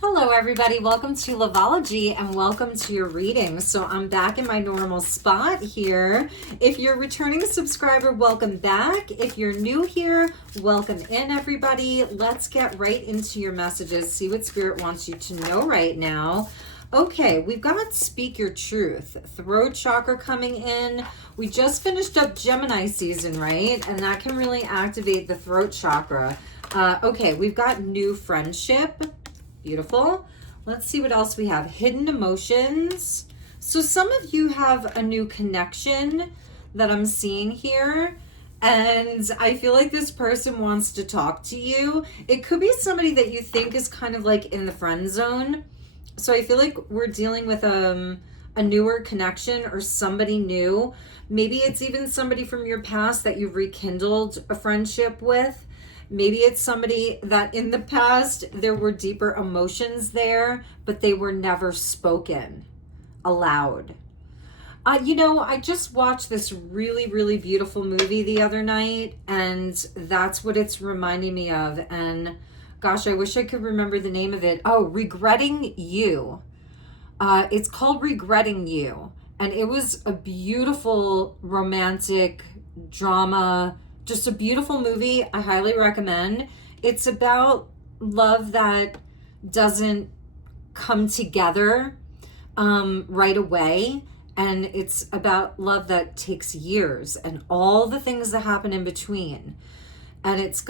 Hello, everybody. Welcome to Loveology and welcome to your reading. So I'm back in my normal spot here. If you're a returning subscriber, welcome back. If you're new here, welcome in, everybody. Let's get right into your messages. See what Spirit wants you to know right now. Okay, we've got Speak Your Truth, throat chakra coming in. We just finished up Gemini season, right? And that can really activate the throat chakra. Okay, we've got new friendship. Beautiful. Let's see what else we have. Hidden emotions. So some of you have a new connection that I'm seeing here. And I feel like this person wants to talk to you. It could be somebody that you think is kind of like in the friend zone. So I feel like we're dealing with a newer connection or somebody new. Maybe it's even somebody from your past that you've rekindled a friendship with. Maybe it's somebody that in the past there were deeper emotions there, but they were never spoken aloud. I just watched this really, really beautiful movie the other night, and that's what it's reminding me of. And gosh, I wish I could remember the name of it. Oh, Regretting You. It's called Regretting You. And it was a beautiful romantic drama, just a beautiful movie. I highly recommend. It's about love that doesn't come together right away. And it's about love that takes years and all the things that happen in between. And it's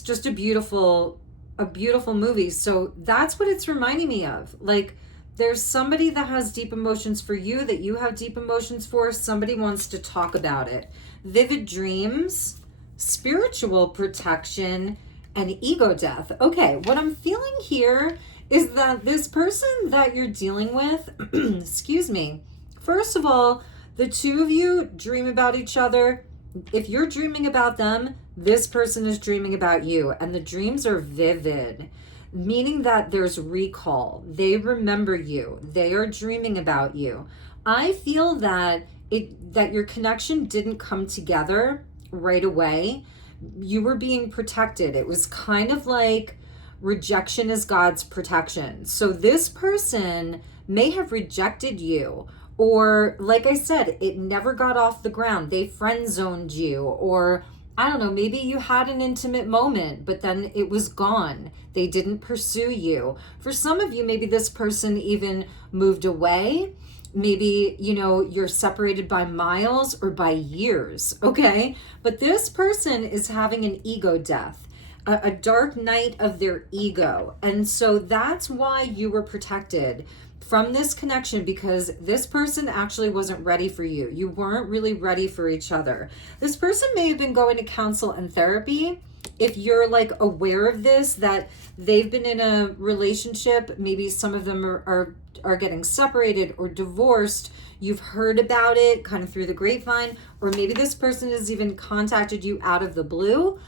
just a beautiful movie. So that's what it's reminding me of. Like, there's somebody that has deep emotions for you, that you have deep emotions for. Somebody wants to talk about it. Vivid dreams, spiritual protection, and ego death. Okay, what I'm feeling here is that this person that you're dealing with, excuse me, first of all, the two of you dream about each other. If you're dreaming about them, this person is dreaming about you, and the dreams are vivid, meaning that there's recall. They remember you. They are dreaming about you. I feel that your connection didn't come together right away. You were being protected. It was kind of like rejection is God's protection. So this person may have rejected you, or like I said, it never got off the ground. They friend zoned you, or I don't know, maybe you had an intimate moment, but then it was gone. They didn't pursue you. For some of you, maybe this person even moved away. Maybe, you're separated by miles or by years, okay? But this person is having an ego death, a dark night of their ego. And so that's why you were protected from this connection, because this person actually wasn't ready for you. You weren't really ready for each other. This person may have been going to counsel and therapy. If you're like aware of this, that they've been in a relationship, maybe some of them are getting separated or divorced, you've heard about it kind of through the grapevine, or maybe this person has even contacted you out of the blue.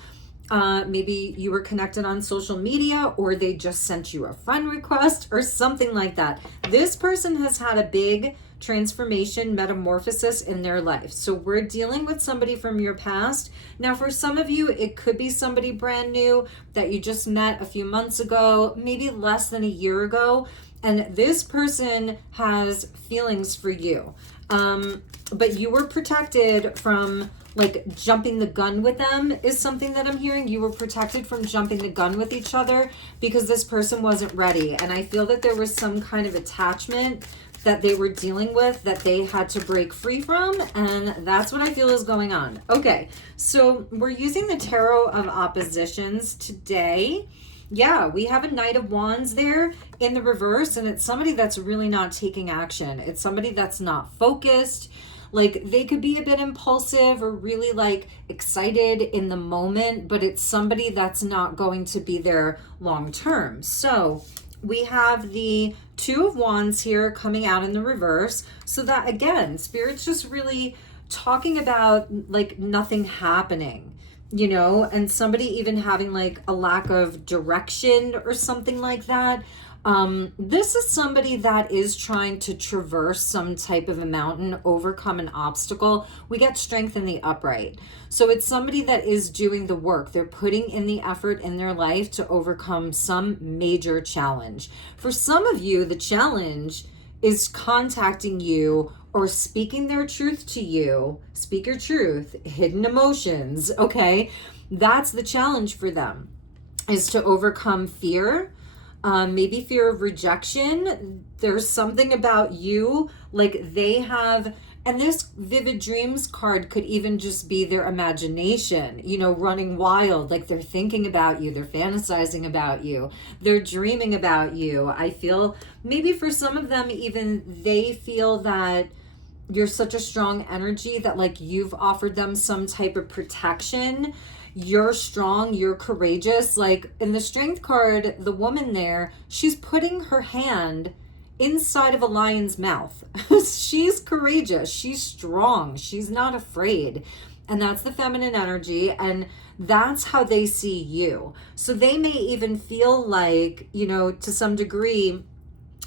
Maybe you were connected on social media, or they just sent you a friend request or something like that. This person has had a big transformation, metamorphosis in their life. So we're dealing with somebody from your past. Now, for some of you, it could be somebody brand new that you just met a few months ago, maybe less than a year ago. And this person has feelings for you. But you were protected from like jumping the gun with them is something that I'm hearing. You were protected from jumping the gun with each other because this person wasn't ready. And I feel that there was some kind of attachment that they were dealing with that they had to break free from. And that's what I feel is going on. Okay, so we're using the Tarot of Oppositions today. Yeah, we have a Knight of Wands there in the reverse, and it's somebody that's really not taking action. It's somebody that's not focused. Like, they could be a bit impulsive or really like excited in the moment, but it's somebody that's not going to be there long term. So we have the Two of Wands here coming out in the reverse. So that, again, Spirit's just really talking about like nothing happening, and somebody even having like a lack of direction or something like that. This is somebody that is trying to traverse some type of a mountain, overcome an obstacle. We get strength in the upright. So it's somebody that is doing the work. They're putting in the effort in their life to overcome some major challenge. For some of you, the challenge is contacting you or speaking their truth to you. Speak your truth, hidden emotions, okay? That's the challenge for them, is to overcome fear. Maybe fear of rejection. There's something about you, like they have, and this vivid dreams card could even just be their imagination, running wild, like they're thinking about you, they're fantasizing about you, they're dreaming about you. I feel maybe for some of them, even they feel that you're such a strong energy that like you've offered them some type of protection. You're strong, you're courageous. Like in the strength card, the woman there, she's putting her hand inside of a lion's mouth. She's courageous, she's strong, she's not afraid. And that's the feminine energy. And that's how they see you. So they may even feel like, to some degree,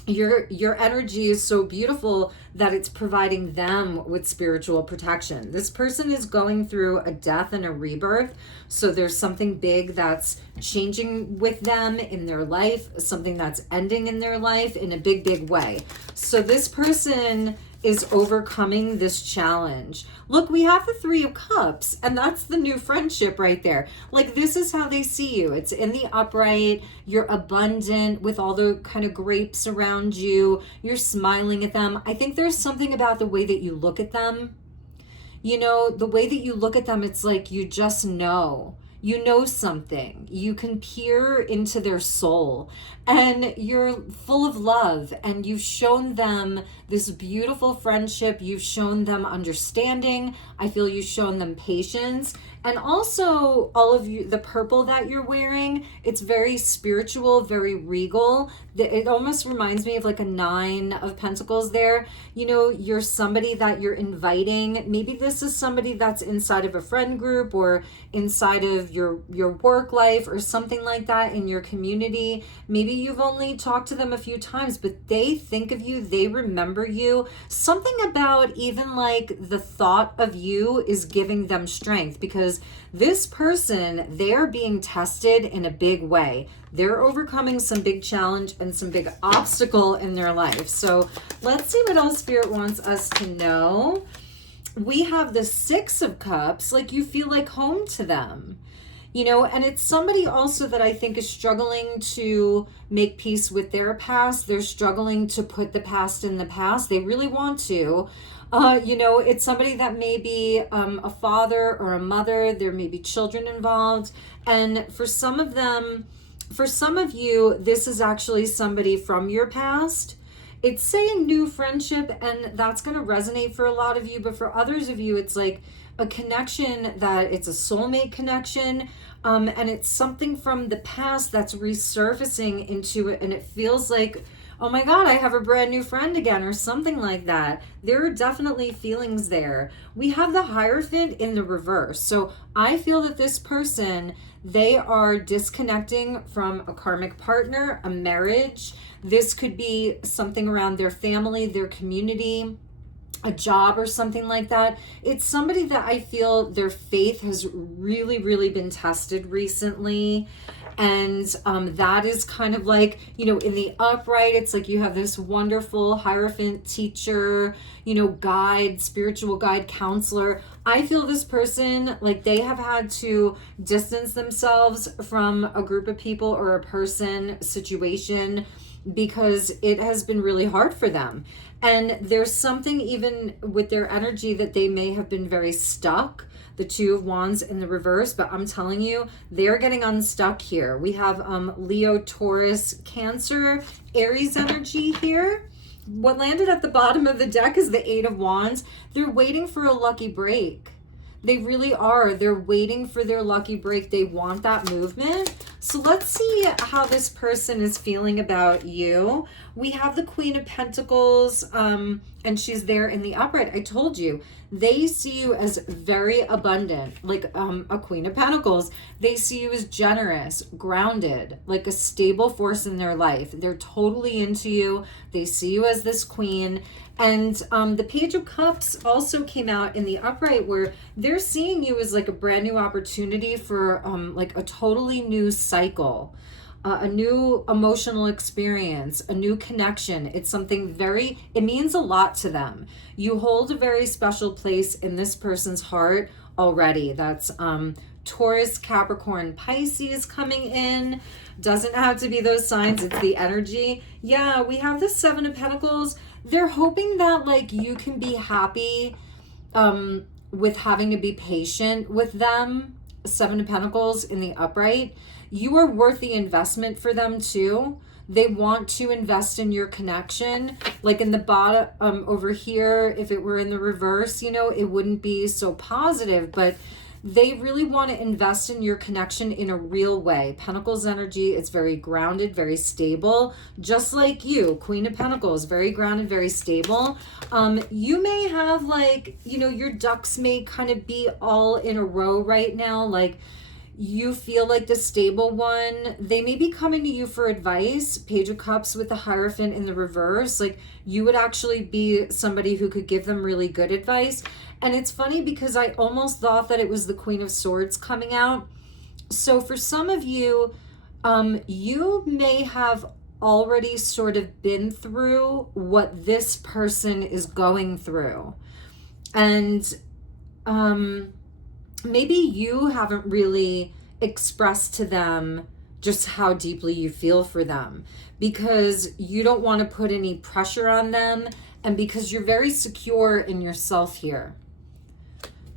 your energy is so beautiful that it's providing them with spiritual protection. This person is going through a death and a rebirth. So there's something big that's changing with them in their life, something that's ending in their life in a big, big way. So this person is overcoming this challenge. Look, we have the Three of Cups, and that's the new friendship right there. Like, this is how they see you. It's in the upright. You're abundant with all the kind of grapes around you. You're smiling at them. I think there's something about the way that you look at them. The way that you look at them, it's like you just know. You know something. You can peer into their soul, and you're full of love, and you've shown them this beautiful friendship. You've shown them understanding. I feel you've shown them patience. And also all of you, the purple that you're wearing, it's very spiritual, very regal. It almost reminds me of like a 9 of Pentacles there. You're somebody that you're inviting. Maybe this is somebody that's inside of a friend group or inside of your work life or something like that in your community. Maybe you've only talked to them a few times, but they think of you, they remember you. Something about even like the thought of you is giving them strength, because this person, they're being tested in a big way. They're overcoming some big challenge and some big obstacle in their life. So let's see what else Spirit wants us to know. We have the Six of Cups, like you feel like home to them. And it's somebody also that I think is struggling to make peace with their past. They're struggling to put the past in the past. They really want to. It's somebody that may be a father or a mother. There may be children involved. And for some of you, this is actually somebody from your past. It's saying new friendship, and that's going to resonate for a lot of you. But for others of you, it's like a connection that it's a soulmate connection. And it's something from the past that's resurfacing into it. And it feels like, oh my God, I have a brand new friend again, or something like that. There are definitely feelings there. We have the Hierophant in the reverse. So I feel that this person, they are disconnecting from a karmic partner, a marriage. This could be something around their family, their community, a job or something like that. It's somebody that I feel their faith has really, really been tested recently. And that is kind of like, in the upright, it's like you have this wonderful Hierophant teacher, guide, spiritual guide, counselor. I feel this person, like they have had to distance themselves from a group of people or a person, situation, because it has been really hard for them. And there's something even with their energy that they may have been very stuck. The Two of Wands in the reverse, but I'm telling you, they're getting unstuck here. We have Leo, Taurus, Cancer, Aries energy here. What landed at the bottom of the deck is the Eight of Wands. They're waiting for a lucky break. They really are. They're waiting for their lucky break. They want that movement. So let's see how this person is feeling about you. We have the Queen of Pentacles. and she's there in the upright. I told you, they see you as very abundant, like a Queen of Pentacles. They see you as generous, grounded, like a stable force in their life. They're totally into you. They see you as this queen. And the Page of Cups also came out in the upright, where they're seeing you as like a brand new opportunity for like a totally new cycle. A new emotional experience, a new connection. It's something it means a lot to them. You hold a very special place in this person's heart already. That's Taurus, Capricorn, Pisces coming in. Doesn't have to be those signs, it's the energy. Yeah, we have the Seven of Pentacles. They're hoping that like you can be happy with having to be patient with them. Seven of Pentacles in the upright. You are worth the investment for them too. They want to invest in your connection. Like in the bottom over here, if it were in the reverse, you know, it wouldn't be so positive, but they really want to invest in your connection in a real way. Pentacles energy, it's very grounded, very stable, just like you, Queen of Pentacles, very grounded, very stable. You may have like, you know, your ducks may kind of be all in a row right now. Like, you feel like the stable one. They may be coming to you for advice. Page of Cups with the Hierophant in the reverse. Like, you would actually be somebody who could give them really good advice. And it's funny because I almost thought that it was the Queen of Swords coming out. So for some of you, you may have already sort of been through what this person is going through. And maybe you haven't really expressed to them just how deeply you feel for them, because you don't want to put any pressure on them, and because you're very secure in yourself here.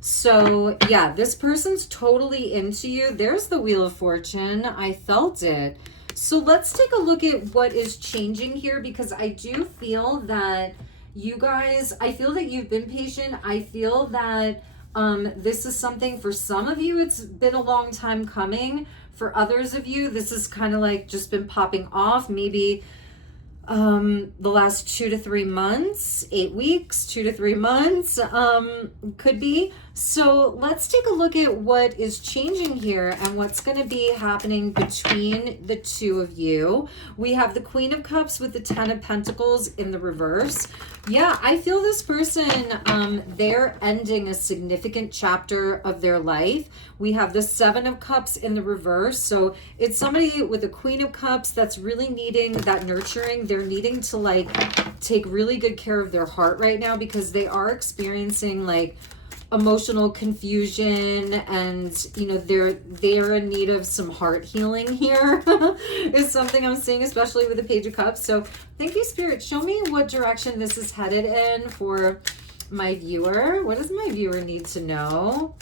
So yeah, this person's totally into you. There's the Wheel of Fortune. I felt it. So let's take a look at what is changing here, because I do feel that you guys, I feel that you've been patient. I feel that this is something for some of you, it's been a long time coming. For others of you, this is kind of like just been popping off. Maybe the last 2 to 3 months, 8 weeks, 2 to 3 months, could be. So let's take a look at what is changing here and what's going to be happening between the two of you. We have the Queen of Cups with the Ten of Pentacles in the reverse. Yeah, I feel this person, they're ending a significant chapter of their life. We have the Seven of Cups in the reverse. So it's somebody with a Queen of Cups that's really needing that nurturing. They're needing to like take really good care of their heart right now, because they are experiencing like emotional confusion, and you know, they're in need of some heart healing here is something I'm seeing, especially with the Page of Cups. So thank you, Spirit. Show me what direction this is headed in for my viewer. What does my viewer need to know?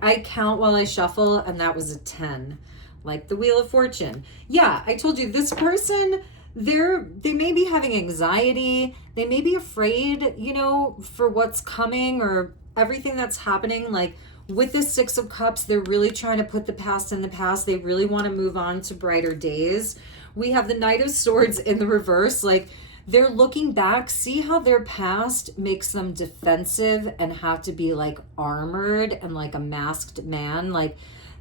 I count while I shuffle, and that was a 10, like the Wheel of Fortune. Yeah, I told you this person, they may be having anxiety. They may be afraid, you know, for what's coming or everything that's happening. Like with this Six of Cups, they're really trying to put the past in the past. They really want to move on to brighter days. We have the Knight of Swords in the reverse. Like, they're looking back, see how their past makes them defensive and have to be like armored and like a masked man. Like,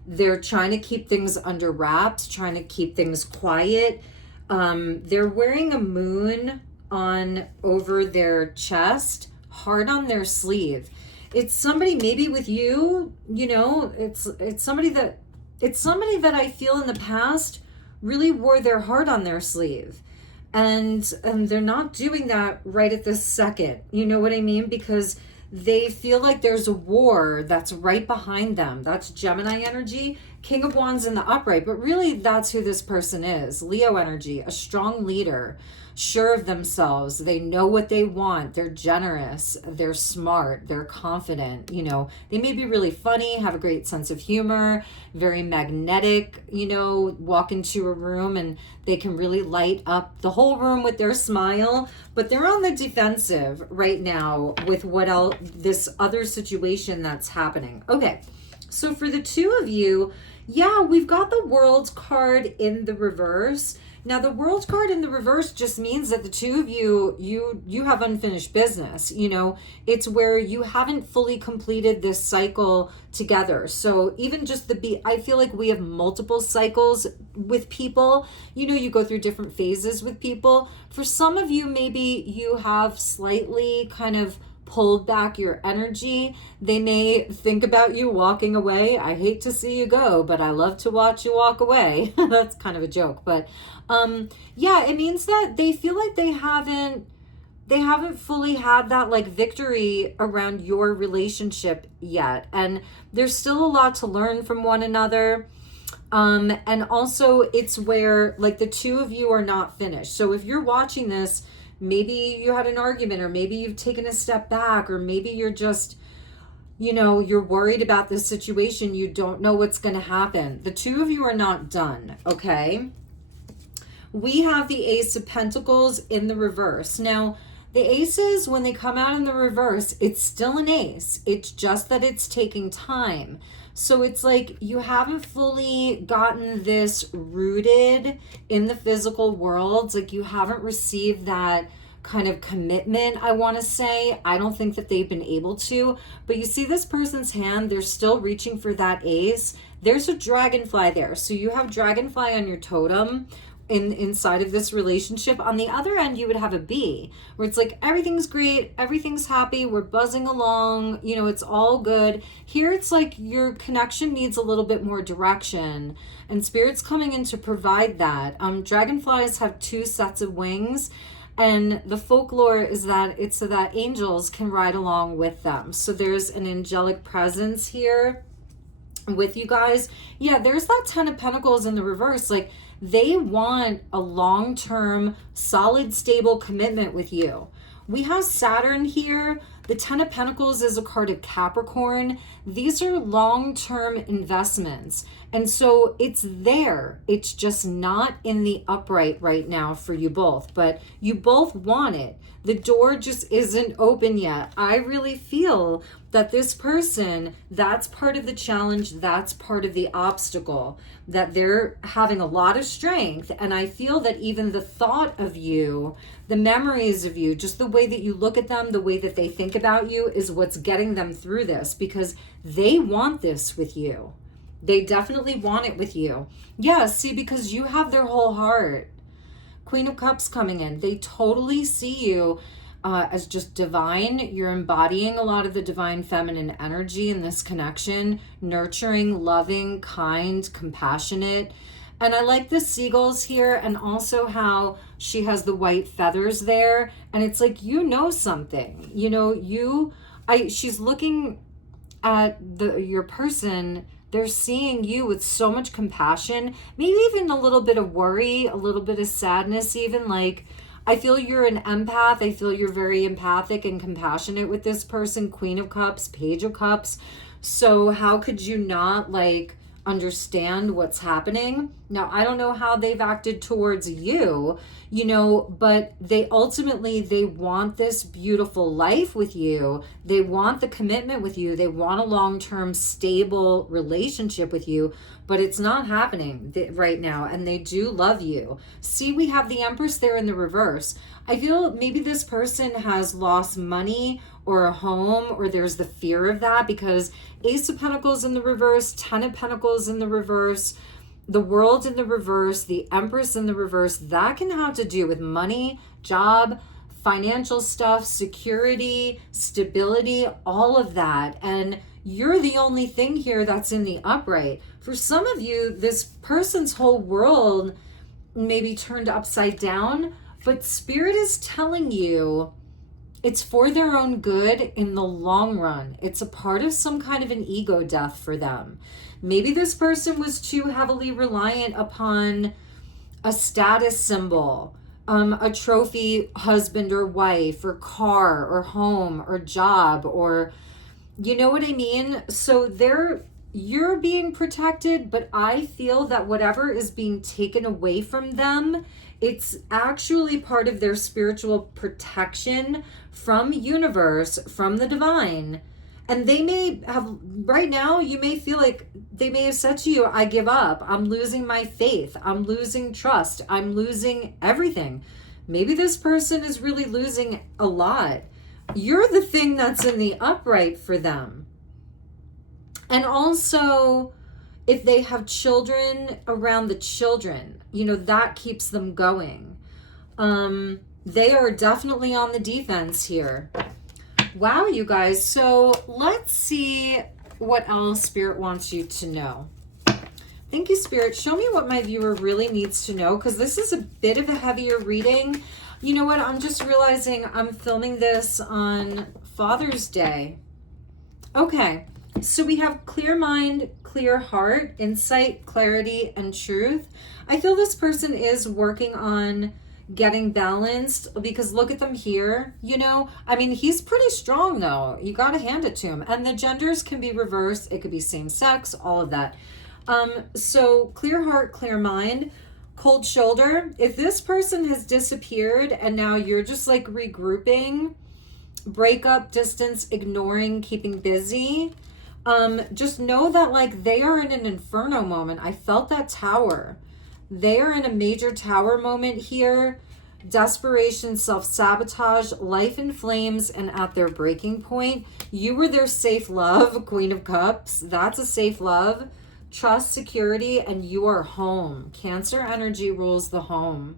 they're trying to keep things under wraps, trying to keep things quiet. They're wearing a moon on over their chest, heart on their sleeve. It's somebody maybe with you, you know, it's somebody that I feel in the past really wore their heart on their sleeve. And they're not doing that right at this second. You know what I mean? Because they feel like there's a war that's right behind them. That's Gemini energy. King of Wands in the upright. But really, that's who this person is. Leo energy, a strong leader, sure of themselves. They know what they want. They're generous. They're smart. They're confident. You know, they may be really funny, have a great sense of humor, very magnetic, you know, walk into a room and they can really light up the whole room with their smile. But they're on the defensive right now with what else, this other situation that's happening. Okay. So for the two of you, yeah, we've got the World card in the reverse. Now the World card in the reverse just means that the two of you have unfinished business. You know, it's where you haven't fully completed this cycle together. So even just I feel like we have multiple cycles with people. You know, you go through different phases with people. For some of you, maybe you have slightly kind of pulled back your energy. They may think about you walking away. I hate to see you go, but I love to watch you walk away. That's kind of a joke, but yeah, it means that they feel like they haven't fully had that like victory around your relationship yet, and there's still a lot to learn from one another. And also it's where like the two of you are not finished. So if you're watching this, maybe you had an argument, or maybe you've taken a step back, or maybe you're just, you know, you're worried about this situation. You don't know what's going to happen. The two of you are not done, okay? We have the Ace of Pentacles in the reverse. Now, the aces, when they come out in the reverse, it's still an ace. It's just that it's taking time. So it's like you haven't fully gotten this rooted in the physical world. Like you haven't received that kind of commitment, I want to say. I don't think that they've been able to. But you see this person's hand, they're still reaching for that ace. There's a dragonfly there. So you have dragonfly on your totem inside of this relationship. On the other end, you would have a bee, where it's like everything's great, everything's happy, we're buzzing along, you know, it's all good. Here it's like your connection needs a little bit more direction, and Spirit's coming in to provide that. Dragonflies have two sets of wings, and the folklore is that it's so that angels can ride along with them. So there's an angelic presence here with you guys. Yeah, there's that Ten of Pentacles in the reverse. Like they want a long-term, solid, stable commitment with you. We have Saturn here. The Ten of Pentacles is a card of Capricorn. These are long-term investments. And so it's there. It's just not in the upright right now for you both. But you both want it. The door just isn't open yet. I really feel that this person, that's part of the challenge. That's part of the obstacle. That they're having a lot of strength. And I feel that even the thought of you, the memories of you, just the way that you look at them, the way that they think about you is what's getting them through this, because they want this with you. They definitely want it with you. Yeah, see, because you have their whole heart. Queen of Cups coming in. They totally see you as just divine. You're embodying a lot of the divine feminine energy in this connection. Nurturing, loving, kind, compassionate. And I like the seagulls here, and also how she has the white feathers there. And it's like, you know something. You know, she's looking at your person. They're seeing you with so much compassion, maybe even a little bit of worry, a little bit of sadness even. Like, I feel you're an empath. I feel you're very empathic and compassionate with this person. Queen of Cups, Page of Cups. So how could you not, like, understand what's happening? Now, I don't know how they've acted towards you, you know, but they want this beautiful life with you. They want the commitment with you. They want a long-term stable relationship with you, but it's not happening right now. And they do love you. See, we have the Empress there in the reverse. I feel maybe this person has lost money or a home, or there's the fear of that, because Ace of Pentacles in the reverse, Ten of Pentacles in the reverse, the World in the reverse, the Empress in the reverse, that can have to do with money, job, financial stuff, security, stability, all of that. And you're the only thing here that's in the upright. For some of you, this person's whole world may be turned upside down, but Spirit is telling you it's for their own good in the long run. It's a part of some kind of an ego death for them. Maybe this person was too heavily reliant upon a status symbol, a trophy husband or wife, or car or home or job, or you know what I mean? So you're being protected, but I feel that whatever is being taken away from them, it's actually part of their spiritual protection from universe, from the divine. And they may have, right now, you may feel like they may have said to you, I give up. I'm losing my faith. I'm losing trust. I'm losing everything. Maybe this person is really losing a lot. You're the thing that's in the upright for them. And also, if they have children, around the children, you know, that keeps them going. They are definitely on the defense here. Wow, you guys. So let's see what else Spirit wants you to know. Thank you, Spirit. Show me what my viewer really needs to know, because this is a bit of a heavier reading. You know what? I'm just realizing I'm filming this on Father's Day. Okay, so we have clear mind, clear heart, insight, clarity, and truth. I feel this person is working on getting balanced, because look at them here, you know, I mean, he's pretty strong though. You got to hand it to him. And the genders can be reversed. It could be same sex, all of that. So clear heart, clear mind, cold shoulder. If this person has disappeared and now you're just like regrouping, breakup, distance, ignoring, keeping busy, just know that like they are in an inferno moment. I felt that tower. They are in a major tower moment here. Desperation, self-sabotage, life in flames, and at their breaking point. You were their safe love, Queen of Cups. That's a safe love. Trust, security, and you are home. Cancer energy rules the home.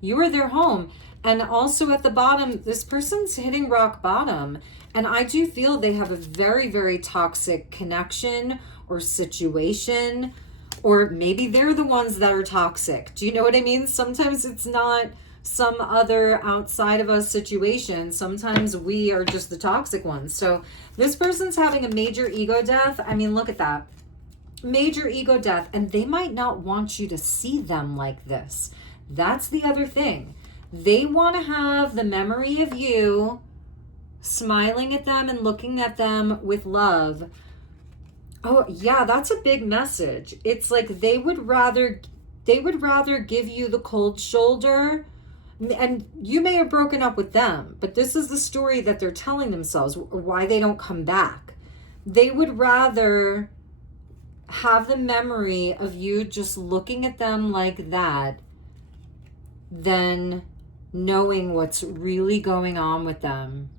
You are their home. And also at the bottom, this person's hitting rock bottom. And I do feel they have a very, very toxic connection or situation. Or maybe they're the ones that are toxic. Do you know what I mean? Sometimes it's not some other outside of us situation. Sometimes we are just the toxic ones. So this person's having a major ego death. I mean, look at that. Major ego death. And they might not want you to see them like this. That's the other thing. They want to have the memory of you smiling at them and looking at them with love. Oh, yeah, that's a big message. It's like they would rather give you the cold shoulder, and you may have broken up with them, but this is the story that they're telling themselves, why they don't come back. They would rather have the memory of you just looking at them like that than knowing what's really going on with them.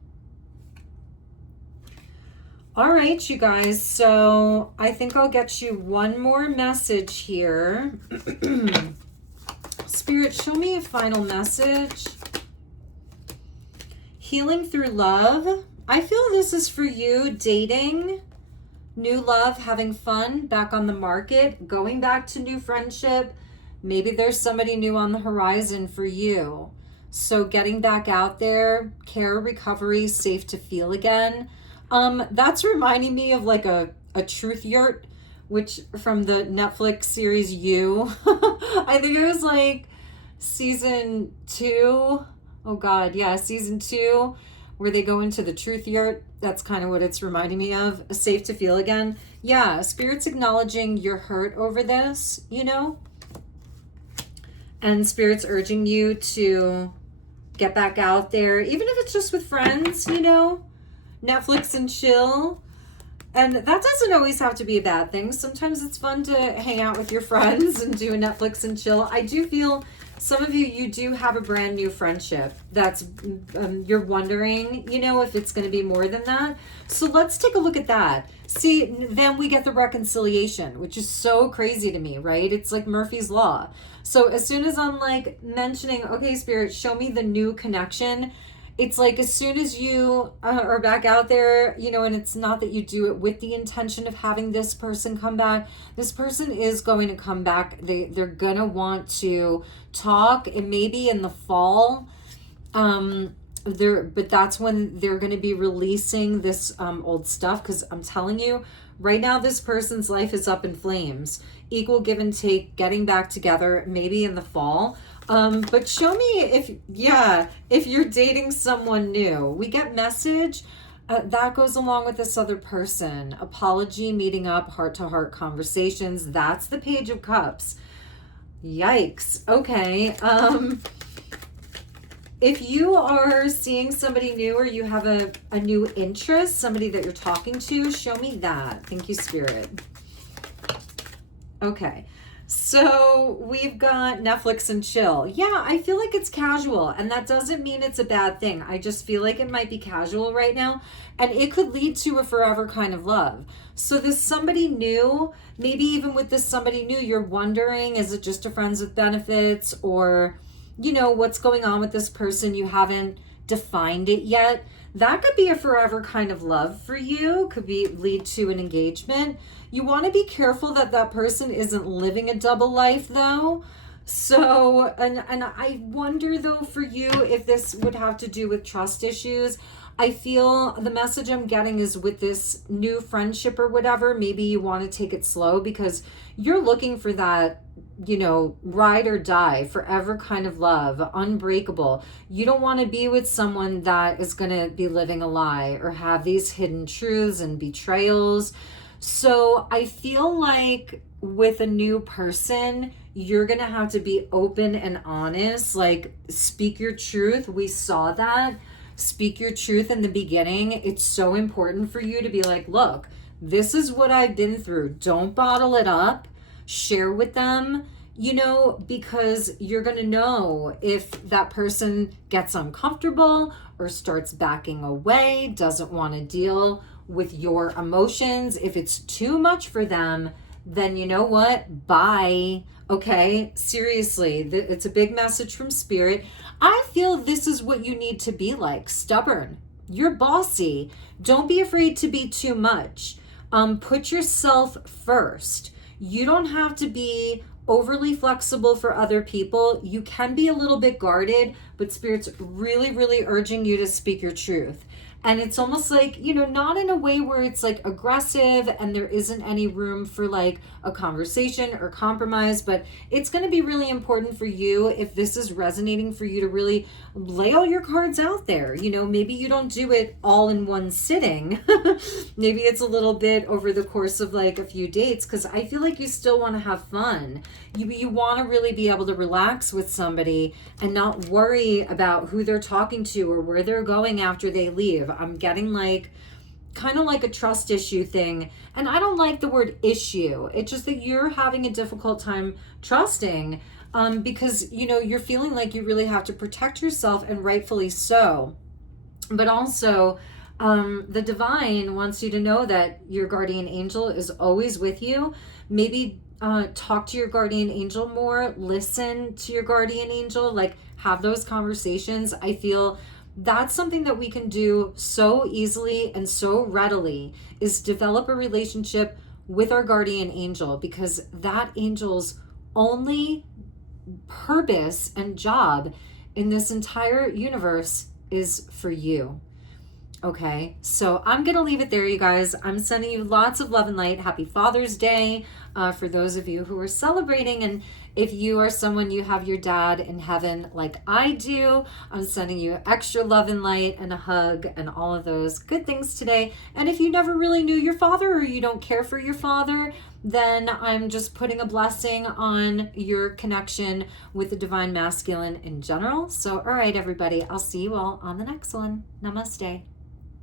All right, you guys, so I think I'll get you one more message here. Spirit, show me a final message. Healing through love. I feel this is for you, dating, new love, having fun, back on the market, going back to new friendship. Maybe there's somebody new on the horizon for you. So getting back out there, care, recovery, safe to feel again. That's reminding me of like a truth yurt, which from the Netflix series You. I think it was like season 2. Oh God, yeah, season 2, where they go into the truth yurt. That's kind of what it's reminding me of. Safe to feel again. Yeah, Spirit's acknowledging your hurt over this, you know? And Spirit's urging you to get back out there, even if it's just with friends, you know? Netflix and chill. And that doesn't always have to be a bad thing. Sometimes it's fun to hang out with your friends and do a Netflix and chill. I do feel some of you do have a brand new friendship that's you're wondering, you know, if it's going to be more than that. So let's take a look at that. See, then we get the reconciliation, which is so crazy to me, right? It's like Murphy's Law. So as soon as I'm like mentioning, okay, Spirit, show me the new connection, it's like as soon as you are back out there, you know, and it's not that you do it with the intention of having this person come back. This person is going to come back. They're going to want to talk. It may be in the fall. But that's when they're going to be releasing this old stuff, because I'm telling you, right now this person's life is up in flames. Equal give and take, getting back together, maybe in the fall. But show me if you're dating someone new. We get message that goes along with this other person. Apology, meeting up, heart-to-heart conversations. That's the Page of Cups. Yikes. Okay. If you are seeing somebody new or you have a new interest, somebody that you're talking to, show me that. Thank you, Spirit. Okay. So we've got Netflix and chill. Yeah, I feel like it's casual, and that doesn't mean it's a bad thing. I just feel like it might be casual right now, and it could lead to a forever kind of love. So this somebody new, maybe even with this somebody new, you're wondering, is it just a friends with benefits, or, you know, what's going on with this person? You haven't defined it yet. That could be a forever kind of love for you, could be lead to an engagement. You want to be careful that that person isn't living a double life though. So, and I wonder though for you if this would have to do with trust issues. I feel the message I'm getting is with this new friendship or whatever, maybe you want to take it slow because you're looking for that, you know, ride or die, forever kind of love, unbreakable. You don't want to be with someone that is going to be living a lie or have these hidden truths and betrayals. So I feel like with a new person, you're going to have to be open and honest, like speak your truth. We saw that. Speak your truth in the beginning. It's so important for you to be like, look, this is what I've been through. Don't bottle it up. Share with them, you know, because you're going to know if that person gets uncomfortable or starts backing away, doesn't want to deal with your emotions. If it's too much for them, then you know what? Bye. Okay, seriously, it's a big message from Spirit. I feel this is what you need to be like, stubborn. You're bossy. Don't be afraid to be too much. Put yourself first. You don't have to be overly flexible for other people. You can be a little bit guarded, but Spirit's really, really urging you to speak your truth. And it's almost like, you know, not in a way where it's like aggressive and there isn't any room for like a conversation or compromise, but it's going to be really important for you if this is resonating for you to really lay all your cards out there. You know, maybe you don't do it all in one sitting. Maybe it's a little bit over the course of like a few dates, because I feel like you still want to have fun. You want to really be able to relax with somebody and not worry about who they're talking to or where they're going after they leave. I'm getting like kind of like a trust issue thing. And I don't like the word issue. It's just that you're having a difficult time trusting because, you know, you're feeling like you really have to protect yourself, and rightfully so. But also, the divine wants you to know that your guardian angel is always with you. Maybe talk to your guardian angel more, listen to your guardian angel, like have those conversations. I feel that's something that we can do so easily and so readily, is develop a relationship with our guardian angel, because that angel's only purpose and job in this entire universe is for you. Okay, so I'm going to leave it there, you guys. I'm sending you lots of love and light. Happy Father's Day for those of you who are celebrating. And if you are someone, you have your dad in heaven like I do, I'm sending you extra love and light and a hug and all of those good things today. And if you never really knew your father or you don't care for your father, then I'm just putting a blessing on your connection with the divine masculine in general. So, all right, everybody, I'll see you all on the next one. Namaste.